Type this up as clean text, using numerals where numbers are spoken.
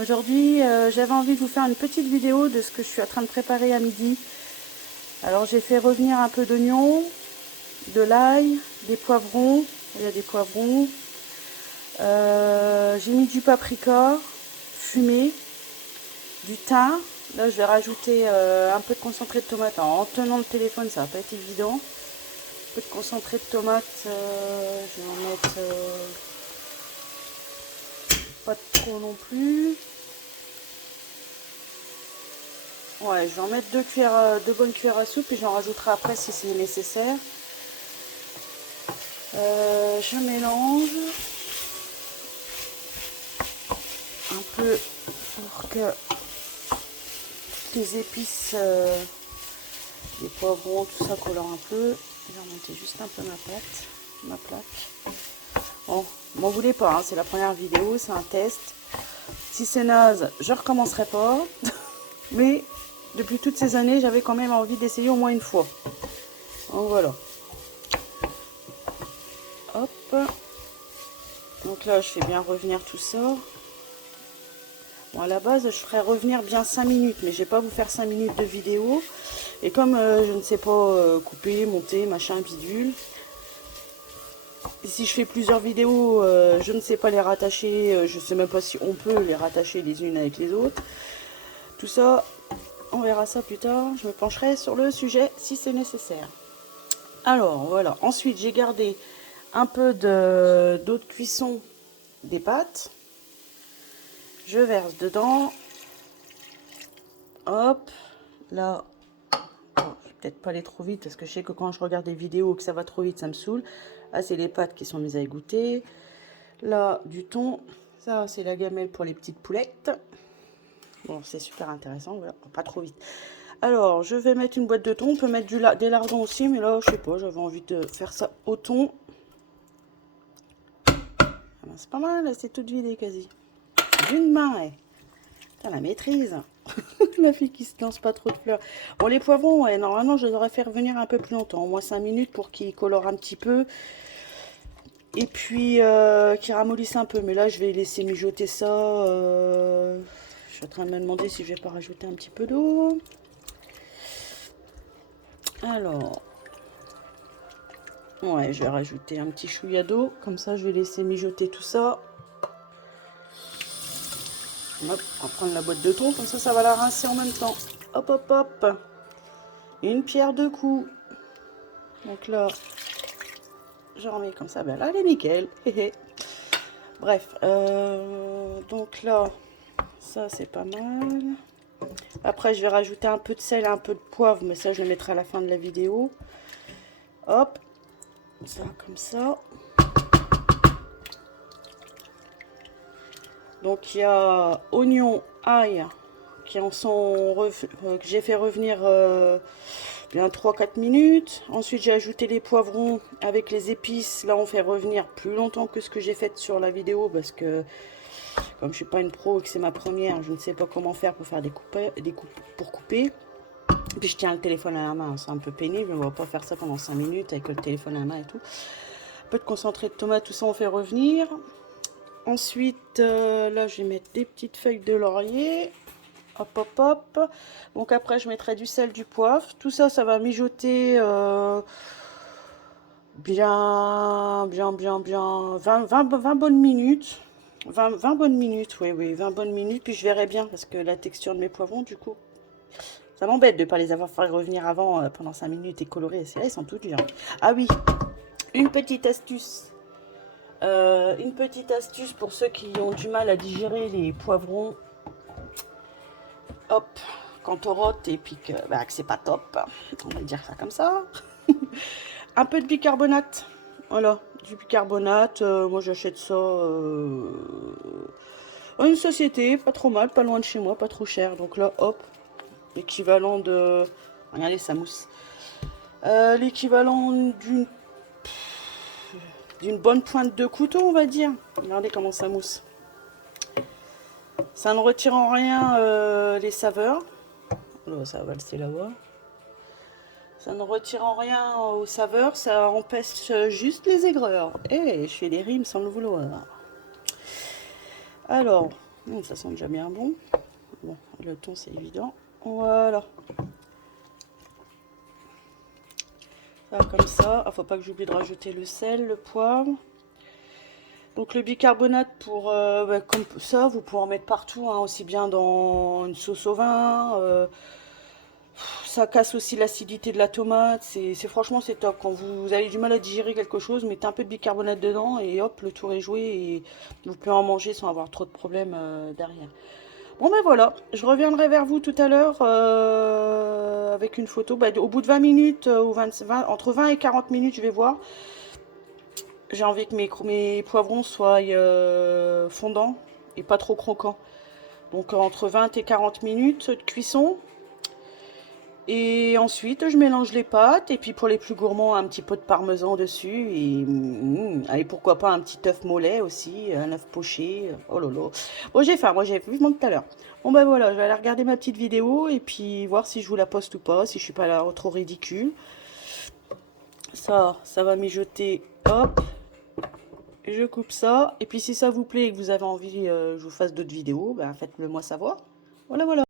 Aujourd'hui, j'avais envie de vous faire une petite vidéo de ce que je suis en train de préparer à midi. Alors j'ai fait revenir un peu d'oignon, de l'ail, des poivrons, il y a des poivrons. J'ai mis du paprika fumé, du thym. Là je vais rajouter un peu de concentré de tomate. Alors, en tenant le téléphone ça va pas être évident. Un peu de concentré de tomate, je vais en mettre pas trop non plus. Ouais, je vais en mettre deux bonnes cuillères à soupe et j'en rajouterai après si c'est nécessaire. Je mélange un peu pour que les épices, les poivrons, tout ça colore un peu. Je vais remonter juste un peu ma plaque. Bon, m'en voulez pas, hein, c'est la première vidéo, c'est un test. Si c'est naze, je recommencerai pas. Mais depuis toutes ces années, j'avais quand même envie d'essayer au moins une fois. Donc voilà. Hop. Donc là, je fais bien revenir tout ça. Bon, à la base, je ferais revenir bien 5 minutes, mais je vais pas vous faire 5 minutes de vidéo. Et comme je ne sais pas couper, monter, machin, bidule. Et si je fais plusieurs vidéos, je ne sais pas les rattacher. Je ne sais même pas si on peut les rattacher les unes avec les autres. Tout ça, on verra ça plus tard. Je me pencherai sur le sujet si c'est nécessaire. Alors, voilà. Ensuite, j'ai gardé un peu d'eau de cuisson des pâtes. Je verse dedans. Hop. Là, bon, je vais peut-être pas aller trop vite parce que je sais que quand je regarde des vidéos que ça va trop vite, ça me saoule. Là, c'est les pâtes qui sont mises à égoutter. Là, du thon. Ça, c'est la gamelle pour les petites poulettes. Bon, c'est super intéressant. Voilà, pas trop vite. Alors, je vais mettre une boîte de thon. On peut mettre des lardons aussi, mais là, je sais pas, j'avais envie de faire ça au thon. Ah ben, c'est pas mal, c'est toute vidée quasi. D'une main, ouais. Putain, la maîtrise. La fille qui se lance pas trop de fleurs. Bon, les poivrons, ouais, normalement, je les aurais fait revenir un peu plus longtemps. Au moins 5 minutes pour qu'ils colorent un petit peu. Et puis, qu'ils ramollissent un peu. Mais là, je vais laisser mijoter ça. Je suis en train de me demander si je vais pas rajouter un petit peu d'eau. Alors, ouais, je vais rajouter un petit chouïa d'eau. Comme ça, je vais laisser mijoter tout ça. Hop, on va prendre la boîte de thon. Comme ça va la rincer en même temps. Hop, hop, hop. Une pierre deux coups. Donc là, je remets comme ça. Ben là, elle est nickel. Bref, donc là, ça c'est pas mal. Après, je vais rajouter un peu de sel et un peu de poivre, mais ça, je le mettrai à la fin de la vidéo. Hop, ça comme ça. Donc, il y a oignon, ail, qui en sont que j'ai fait revenir bien 3-4 minutes. Ensuite, j'ai ajouté les poivrons avec les épices. Là, on fait revenir plus longtemps que ce que j'ai fait sur la vidéo parce que comme je suis pas une pro et que c'est ma première, je ne sais pas comment faire pour faire des coupes pour couper. Et puis je tiens le téléphone à la main, c'est un peu pénible, on va pas faire ça pendant 5 minutes avec le téléphone à la main et tout. Un peu de concentré de tomate, tout ça on fait revenir. Ensuite, là je vais mettre des petites feuilles de laurier. Hop, hop, hop. Donc après je mettrai du sel, du poivre. Tout ça, ça va mijoter bien 20 bonnes minutes. 20 bonnes minutes, oui, 20 bonnes minutes. Puis je verrai bien parce que la texture de mes poivrons, du coup, ça m'embête de ne pas les avoir fait revenir avant pendant 5 minutes et colorés. C'est là, ils sont tout durs. Ah oui, une petite astuce. Une petite astuce pour ceux qui ont du mal à digérer les poivrons. Hop, quand on rote et puis que c'est pas top, on va dire ça comme ça. Un peu de bicarbonate. Voilà, du bicarbonate. Moi, j'achète ça à une société, pas trop mal, pas loin de chez moi, pas trop cher. Donc là, hop, l'équivalent de... Regardez, ça mousse. L'équivalent d'une bonne pointe de couteau, on va dire. Regardez comment ça mousse. Ça ne retire en rien les saveurs. Oh, ça va valser là-bas. Ça ne retire en rien aux saveurs, ça empêche juste les aigreurs. Je fais des rimes sans le vouloir. Alors, Ça sent déjà bien bon. Bon, le thon, c'est évident. Voilà. Ça, comme ça. Ah, faut pas que j'oublie de rajouter le sel, le poivre. Donc le bicarbonate, comme ça, vous pouvez en mettre partout, hein, aussi bien dans une sauce au vin. Ça casse aussi l'acidité de la tomate. Franchement, c'est top. Quand vous avez du mal à digérer quelque chose, mettez un peu de bicarbonate dedans et hop, le tour est joué et vous pouvez en manger sans avoir trop de problèmes derrière. Bon ben voilà, je reviendrai vers vous tout à l'heure avec une photo. Au bout de 20 minutes, ou entre 20 et 40 minutes, je vais voir. J'ai envie que mes poivrons soient fondants et pas trop croquants. Donc entre 20 et 40 minutes de cuisson. Et ensuite, je mélange les pâtes. Et puis pour les plus gourmands, un petit peu de parmesan dessus. Et pourquoi pas un petit œuf mollet aussi, un œuf poché. Oh là là. Bon, j'ai faim, moi j'ai vivement tout à l'heure. Bon ben voilà, je vais aller regarder ma petite vidéo et puis voir si je vous la poste ou pas, si je suis pas là trop ridicule. Ça va mijoter. Hop. Je coupe ça. Et puis si ça vous plaît et que vous avez envie que je vous fasse d'autres vidéos, ben faites-le moi savoir. Voilà, voilà.